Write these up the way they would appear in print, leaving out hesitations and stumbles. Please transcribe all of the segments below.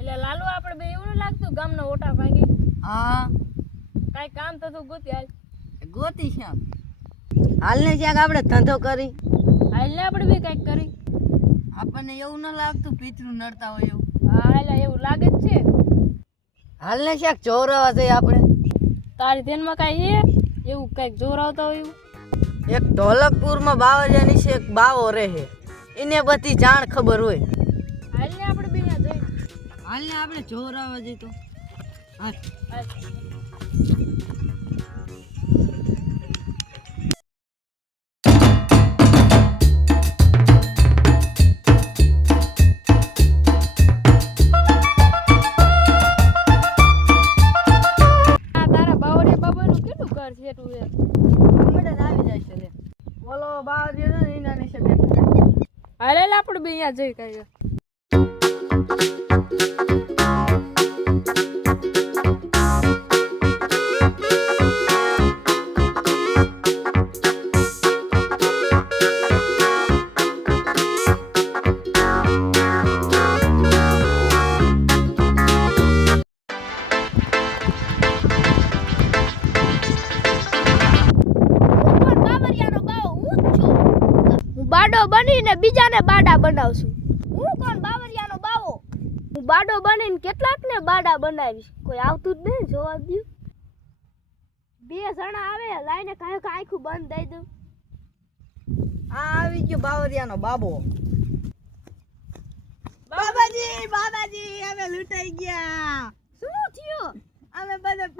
એટલે લાલુ આપણે બે એવું લાગતું ગામનો ઓટા ભાંગી. હા કાઈ કામ થતું ગોતી હાલ. ગોતી છે હાલ ને ક્યાંક આપણે ધંધો કરી હાલ ને આપણે બે કઈક કરી. આપણને એવું ન લાગતું પિતરું નડતા હોય એવું. હા એટલે એવું લાગે જ છે. હાલ ને ક્યાંક ચોરાવા જઈએ આપણે. તારી ધ્યાનમાં કાંઈ હે એવું કઈક જોરાવતા હોય એવું? એક ઢોલકપુરમાં બાવરિયા નીચે એક બાવો રહે, એને બધી જાણ ખબર હોય. હાલ ને આપણે બે ત્યાં જઈ. હાલ ને આપણે ચોરાવા જઈએ તો. હાલ. હાલ. હાલે આપણે બે અહીંયા જઈ કઈ. બાડો બનીને બીજાને બાડા બનાવશું. હું કોણ બાવરિયાનો બાવો? હું બાડો બનીને કેટલાકને બાડા બનાવીશ. કોઈ આવતું જ નહીં જોવા દઉં. બે જણા આવે લાઈને કાંઈક આખું બંધ દઈ દઉં. આ આવી ગયો બાવરિયાનો બાબો. બાબાજી બાબાજી અમે લૂંટાઈ ગયા. શું થયું? અમે બધા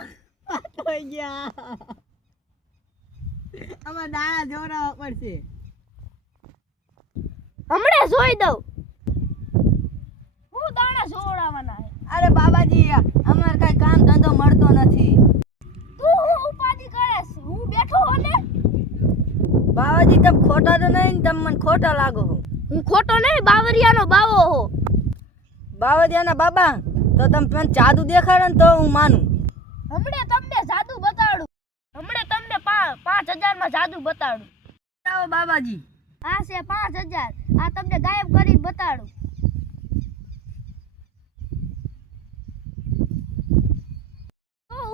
પાટોઈ ગયા. અમે દાણા જોરાવા પડશે. હમણાં જોઈ દઉં. હું દાણા જોડાવાના છે. અરે બાબાજી અમાર કઈ કામ ધંધો મળતો નથી. તું હું ઉપાધિ કરેસ? હું બેઠો હો ને. બાબાજી તમે ખોટા તો નહીં ને, તમે મને ખોટા લાગો છો. હું ખોટો નહીં, બાવરિયાનો બાવો હો. બાવરિયાના બાબા તો તમે મને જાદુ દેખાડો ને તો હું માનું. હમણાં તમને જાદુ બતાડું. હમણાં તમને 5000 માં જાદુ બતાડું. આવો બાબાજી. આ છે 5000. આ તમને ગાયબ કરીને બતાડું.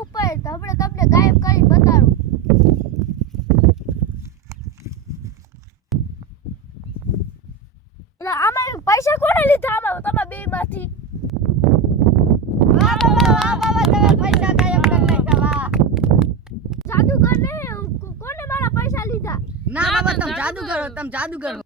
ઉપર હમણાં તમને ગાયબ કરીને બતાડું. એટલે આમાં પૈસા કોને લીધા? આમાં તમે બે માંથી? વાહ બાબા વાહ બાબા તમે પૈસા ગાયબ કરી નાખ્યા વાહ. જાદુગર ને કોને મારા પૈસા લીધા? ના બાબા તમે જાદુ કરો.